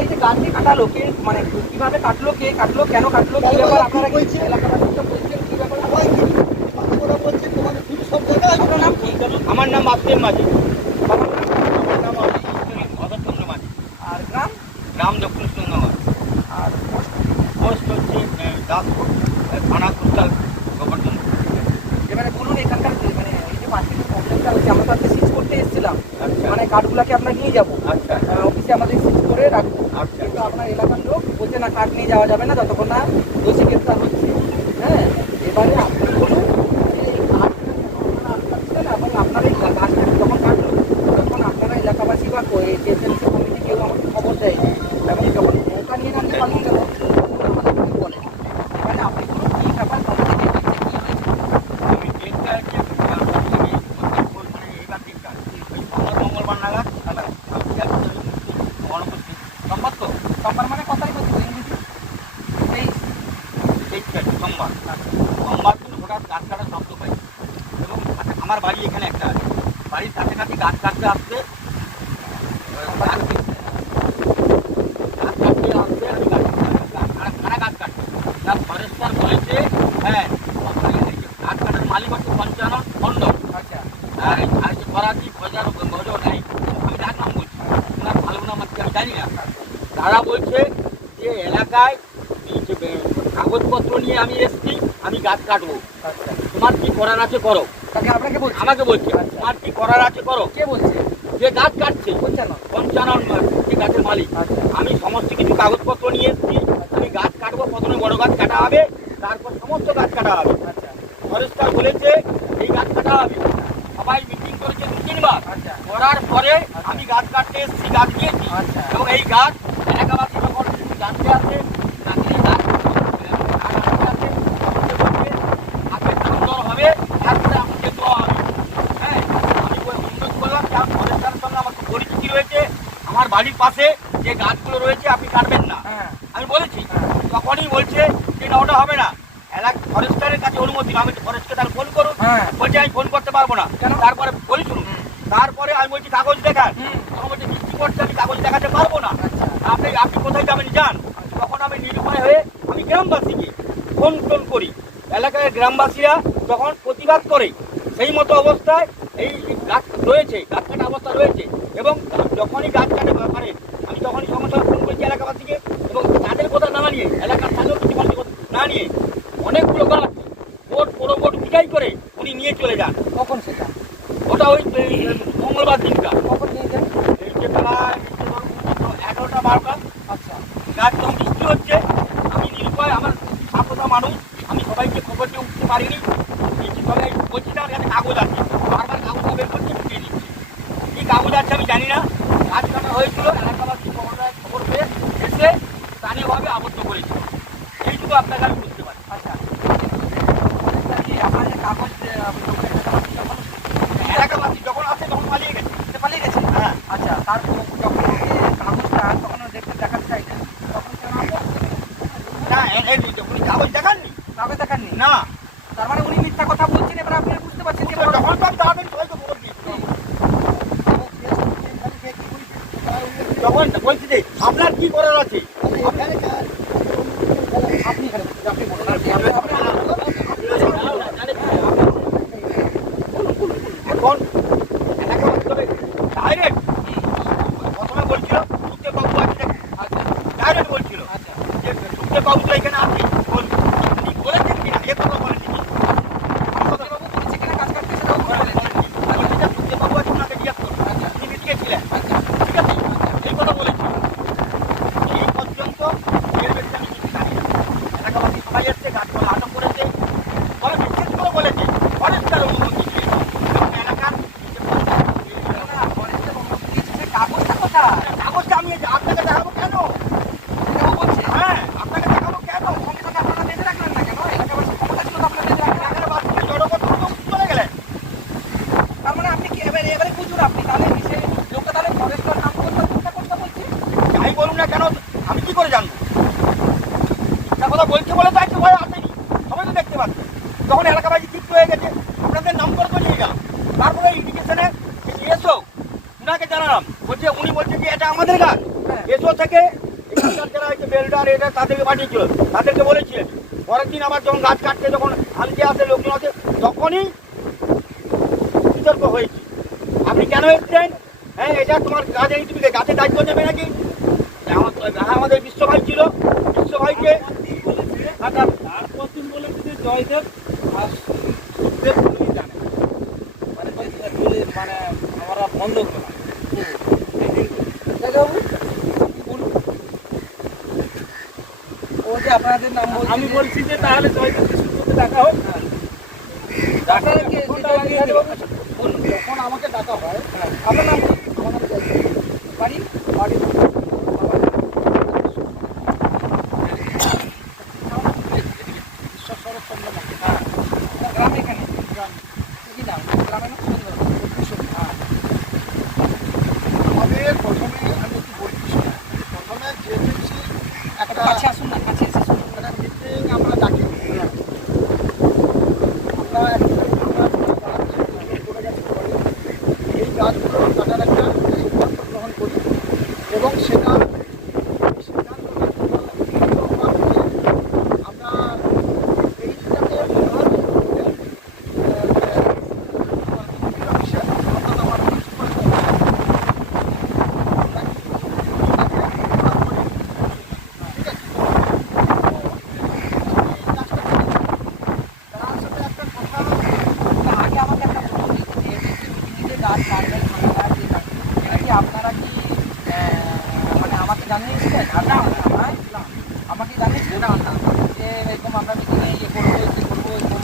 এই যে কাটালো কে মানে কীভাবে কাটলো কে কাটলো কেন কাটলো কি ব্যাপার আপনারা কি বলছে? এলাকাবাসীকে বলছেন কি ব্যাপার ওরা বলছে তোমাদের পুলিশ সব জায়গায়? আছে। আপনার নাম কি? আমার নাম আব্দুল মাঝি বাবার আমার নাম অধরচন্দ্র মাঝি আর গ্রাম? গ্রাম দক্ষিণ সুন্দর আর পোস্ট? হচ্ছে দাসপুর থানা কোস্টাল গোবর্ধন এবারে বলুন এখানকার যে মানে এই যে মার্কেটের প্রবলেমটা হচ্ছে আমরা তো আজকে সিজ করতে এসেছিলাম আচ্ছা মানে কাঠগুলাকে আমরা নিয়ে যাব। আচ্ছা। অফিসে আমাদের সিজ করে রাখব। আচ্ছা। কিন্তু আপনার এলাকার লোক বলছে না কার্ড নিয়ে যাওয়া যাবে না যতক্ষণ না দোষী গ্রেপ্তার হচ্ছে। হ্যাঁ এবারে আপনি বলুন যে এই কাঠটা আপনারা আটকাচ্ছেন এবং আপনার এই গাছটা যখন কাটলো তখন আপনারা এলাকাবাসী বা টিএসএমসি কমিটি কেউ আমাকে খবর দেয়নি এবং যখন নৌকা নিয়ে নামতে পারলেন গেল আমাদের কেউ বলে এবারে আপনি বলুন কি ব্যাপার কমিটি নিয়ে কি হয়েছে আমি ডেটটা যে আমি মানে এইবার দিনটা ওই সোমবার মঙ্গলবার নাগাদ আমি অনুপস্থিত তো? সম্বাদ মানে কত তারিখ হচ্ছে ইংরেজি তেইশ সোমবার সোমবার কিন্তু হঠাৎ গাছ কাটার শব্দ পাই এবং আমার বাড়ি এখানে একটা আছে। বাড়ির কাছাকাছি গাছ কাটতে আসতে আহ, গাছ গাছ কাটতে আসতে আমি গাছ কাটা গাছ কাটছে না ফরেস্টার বলেছে হ্যাঁ এই যে গাছ কাটার মালিক হচ্ছে পঞ্চানন মণ্ডল আচ্ছা আর আর যে ফরাজি বাজার মজো নাই আমি তার নাম বলছি ওনার ভালো নাম আছে আমি জানি না তারা বলছে যে এলাকায় কাগজপত্র নিয়ে আমি এসছি আমি গাছ কাটবো। আচ্ছা। তোমার কি করার আছে করো। আপনাকে বলছি? আমাকে বলছে তোমার কি করার আছে করো। কে বলছে? যে গাছ কাটছে পঞ্চানন যে গাছের মালিক। আচ্ছা। আমি সমস্ত কিছু কাগজপত্র নিয়ে এসছি আমি গাছ কাটবো প্রথমে বড় গাছ কাটা হবে তারপর সমস্ত গাছ কাটা হবে। আচ্ছা। ফরেস্টার বলেছে এই গাছ কাটা হবে। সবাই মিটিং করেছে দু তিনবার। আচ্ছা। করার পরে আমি গাছ কাটতে এসেছি গাছ দিয়েছি আচ্ছা। এবং এই গাছ এলাকাবাসী যখন জানতে আসে তাকে এই গাছ গাছ আনতে আসে, আমাকে বলছে, আগে সুন্দর হবে তারপরে আমাকে দেওয়া হবে হ্যাঁ আমি অনুরোধ করলাম যে ফরেস্টারের সঙ্গে আমার পরিচিতি রয়েছে আমার বাড়ির পাশে যে গাছগুলো রয়েছে আপনি কাটবেন না। হ্যাঁ। আমি বলেছি তখনই বলছে যে না ওটা হবে না। এলাকা ফরেস্টারের কাছে অনুমতি আমি ফরেস্টকে তার ফোন করুন হ্যাঁ বলছে আমি ফোন করতে পারব না। কেন? তারপরে বলি শুনুন তারপরে আমি বলছি কাগজ দেখান হুম। তখন বলছে বৃষ্টি পড়ছে আমি কাগজ দেখাতে পারব না আচ্ছা আপনি আপনি কোথায় যাবেন যান তখন আমি নিরুপায় হয়ে আমি গ্রামবাসীকে ফোন টোন করি এলাকায় গ্রামবাসীরা যখন প্রতিবাদ করে সেই মতো অবস্থায় এই গাছ রয়েছে গাছ কাটা অবস্থা রয়েছে এবং যখনই গাছ কাটে ব্যাপারে আমি তখনই সঙ্গে সঙ্গে ফোন করছি এলাকাবাসীকে এবং তাদের কথা না নিয়ে এলাকার স্থানীয় কিছু মানুষের কথা না নিয়ে অনেকগুলো গাছ ভোট পুরো ভোট বিদায় করে উনি নিয়ে চলে যান কখন সেটা ওটা ওই এই, মঙ্গলবার দিনটা কখন নিয়ে যান এই যে প্রায় এগারোটা বারোটা আচ্ছা গাছ যখন বৃষ্টি হচ্ছে আমি নিরুপায় আমার সাপোতা মানুষ আমি সবাইকে খবর দিয়ে উঠতে পারিনি। সবাই বলছি আমার কাছে কাগজ আছে। বারবার কাগজটা বের করছে ঢুকিয়ে দিচ্ছে কি কাগজ আছে আমি জানি না। গাছ কাটা হয়েছিল এলাকাবাসী খবরদার খবর পেয়ে এসে স্থানীয়ভাবে আবদ্ধ করেছিল। এইটুকু আপনাকে আমি বুঝতে পারি। আচ্ছা। আপনার যে কাগজ এলাকাবাসী যখন আসে তখন পালিয়ে গেছে পালিয়ে গেছে? হ্যাঁ। আচ্ছা তারপর Oh, my God. আমি আপনাকে দেখাবো কেন। হ্যাঁ আপনাকে দেখাবো কেন ক্ষমতাটা আপনারা বেঁধে না কেন? এলাকাবাসীর ক্ষমতা ছিল আপনারা বেঁধে রাখলেন। এলাকাবাসী জড়ো করতে চলে গেলেন তার মানে আপনি কি এবারে এবারে আপনি তাহলে সে লোকটা তাহলে ফরেস্টার নাম করতে কোনটা বলছে যাই বলুন না কেন, আমি কি করে জানব কথা বলছে বলে তো একটা ভয় আসেনি সবাই তো দেখতে পাচ্ছে যখন এলাকাবাসী তৃপ্ত হয়ে গেছে আপনাদের নাম করে তো নিয়ে গেলাম তারপরে ইন্ডিকেশনে উনাকে বলছে উনি বলছে যে এটা আমাদের গাছ হ্যাঁ। এসো থেকে যারা হচ্ছে বেলডার এটা তাদেরকে পাঠিয়েছিল তাদেরকে বলেছি পরের দিন আবার যখন গাছ কাটতে যখন আনতে আসে লোকজন আছে তখনই বিতর্ক হয়েছে আপনি কেন এসছেন হ্যাঁ এটা তোমার কাজে তুমি গাছের দায়িত্ব নেবে নাকি আমাদের বিশ্বভাই ছিল বিশ্বভাইকে আচ্ছা তারপর দিন বলেছে যে জয়দেব আর সুখদেব জানে মানে মানে আমরা বন্ধ করলাম ও যে আপনাদের নাম আমি বলছি যে তাহলে ডাকা হোক। আপনারা কি যেটা লাগিয়ে বলুন। যখন আমাকে ডাকা হয় হ্যাঁ, আপনার নাম। বাড়ি? বাড়ি। ঈশ্বর শরৎচন্দ্র হ্যাঁ, গ্রাম এখানে কি নাম গ্রামের নাম সুন্দর হ্যাঁ আমাদের প্রথমে আমি একটু বলছি শোনা। প্রথমে জেএমসি একটা কাছে আসুন না কাছে এসে শুনুন একটা মিটিং আমরা ডাকি আমরা একটা আমরা করে গেছি পরে এই গাছগুলো কাটার একটা সিদ্ধান্ত গ্রহণ করি এবং সেটা এই সিদ্ধান্তটা হওয়ার পরে আমরা এইটাকে ভালোভাবে করে, আহ, আমার বিভিন্ন অফিসে, অর্থাৎ আমার municipal আমরা কিন্তু এটাকে ভাগ করি। ঠিক আছে? তার সাথে একটা কথা না, আগে আমাকে একটা প্রশ্ন দিন। এই যে এই যে গাছ কাটবেন, ভাঙা গাছ যে কাটবেন, এটা কি আপনারা কি আহ, মানে আমাকে জানিয়েছিলেন আর না না, না, আমাকে জানিয়েছিলেন না না যে এরকম আমরা মিটিংয়ে ইয়ে করব ইয়ে করব এরকম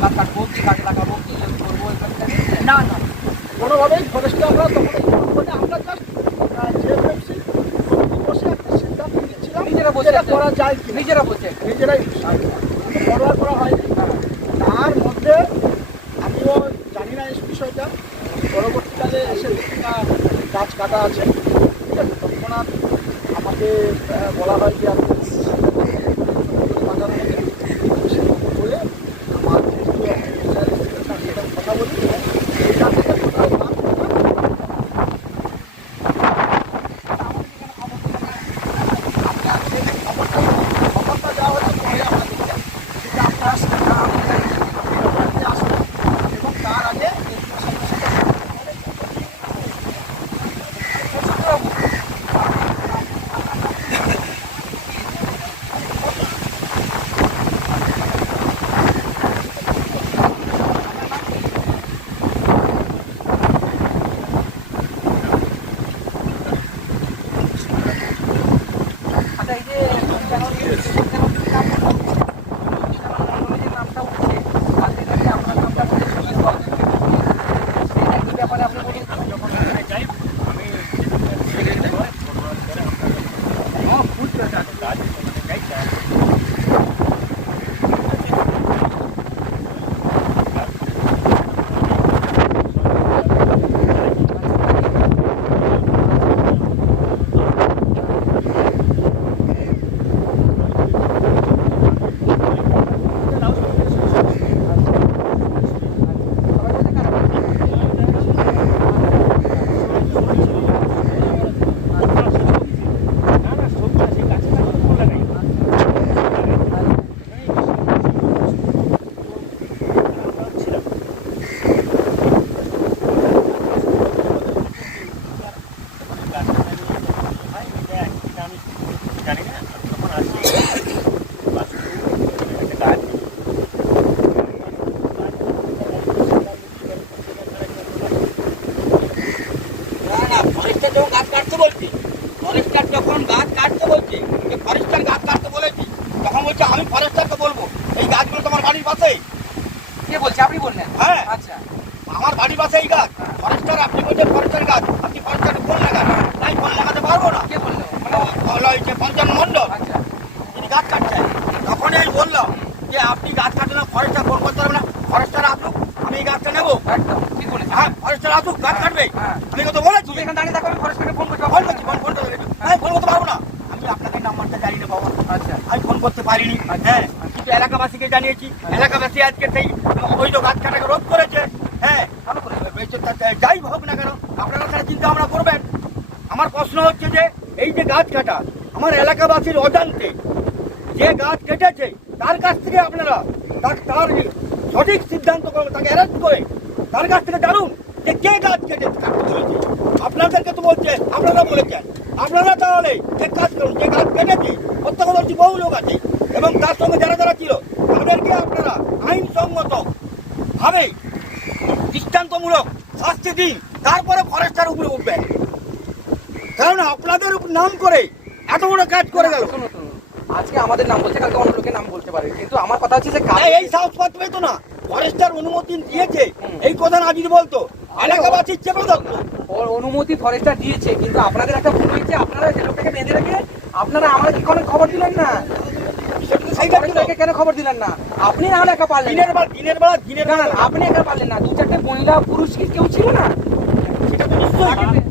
গাছ কাটবো কি গাছ লাগাবো কি ইয়ে করব এরকম জানিয়েছিলেন? না না। কোনোভাবেই ফরেস্টে আমরা তখন করে আমরা জাস্ট জেএমসি বসে একটা সিদ্ধান্ত নিচ্ছিলাম নিজেরা বসে। করা যায় নিজেরা বলছেন নিজেরাই ফরওয়ার্ড করা হয়নি। তার মধ্যে আমিও জানি না এই বিষয়টা পরবর্তীকালে এসে দেখি না গাছ কাটা আছে। ঠিক আছে তৎক্ষণাৎ আমাকে বলা হয় যে আপনি বাজার থেকে আমার কথা বলি। Yes. বাড়ির পাশে কে বলছে? আপনি বললেন? হ্যাঁ। আচ্ছা। আমার বাড়ির পাশে এই গাছ। ফরেস্টার আপনি বলছেন ফরেস্টার গাছ। আপনি ফরেস্টারকে ফোন লাগান। তাই ফোন লাগাতে পারব না। কে বলল? হলো এই যে পঞ্চান্ন মণ্ডল। আচ্ছা। তিনি গাছ কাটছেন তখন এই বলল যে আপনি গাছ কাটবেন না ফরেস্টার ফোন করতে পারবে না। ফরেস্টার আসুক আমি এই গাছটা নেব। একদম ঠিক বলেছেন। হ্যাঁ ফরেস্টার আসুক গাছ কাটবে। হ্যাঁ। আমি কত বলেছি। তুমি এখানে দাঁড়িয়ে থাকো আমি ফরেস্টকে ফোন করছি। ফোন করছি ফোন ফোন করতে আমি ফোন করতে পারব না। আমি আপনাকে নাম্বারটা জানি না বাবা আচ্ছা। আমি ফোন করতে পারিনি। হ্যাঁ কিন্তু এলাকাবাসীকে জানিয়েছি, এলাকাবাসী আজকে সেই অবৈধ কাটাকে রোধ করেছে। হ্যাঁ যাই হোক না কেন, আপনারা সেটা চিন্তা ভাবনা করবেন। আমার প্রশ্ন হচ্ছে যে, এই যে গাছ কাটা আমার এলাকাবাসীর অজান্তে যে গাছ কেটেছে, তার কাছ থেকে আপনারা তার তার সঠিক সিদ্ধান্ত করবেন তাকে অ্যারেস্ট করে, তার কাছ থেকে জানুন যে কে গাছ কেটে কাটতে বলেছে। আপনাদেরকে তো বলছে, আপনারা বলেছেন। আপনারা তাহলে এক কাজ করুন, যে গাছ কেটেছে প্রত্যক্ষদর্শী বহু লোক আছে এবং তার সঙ্গে যারা যারা ছিল তাদেরকে আপনারা আইনসঙ্গত ভাবে দৃষ্টান্তমূলক শাস্তি দিন তারপরে ফরেস্টার উপরে উঠবেন। কারণ আপনাদের নাম করে এত বড় কাজ করে গেল। আজকে আমাদের নাম বলছে কালকে অন্য লোকের নাম বলতে পারে। কিন্তু আমার কথা হচ্ছে যে এই সাহস পাতবে তো না। ফরেস্টার অনুমতি দিয়েছে। এই কথা না যদি বলতো এলাকাবাসী চেপে ধরতো ওর অনুমতি ফরেস্টার দিয়েছে কিন্তু আপনাদের একটা ভুল হয়েছে। আপনারা যে লোকটাকে বেঁধে রেখে আপনারা আমার কি কোনো খবর দিলেন না? কেন খবর দিলেন না? আপনি না হলে একা পারলেন দিনের বেলা দিনের বেলা দিনের না বেলা আপনি একা পারলেন না। দু চারটে মহিলা পুরুষ কি কেউ ছিল না? সেটা তো নিশ্চয়ই।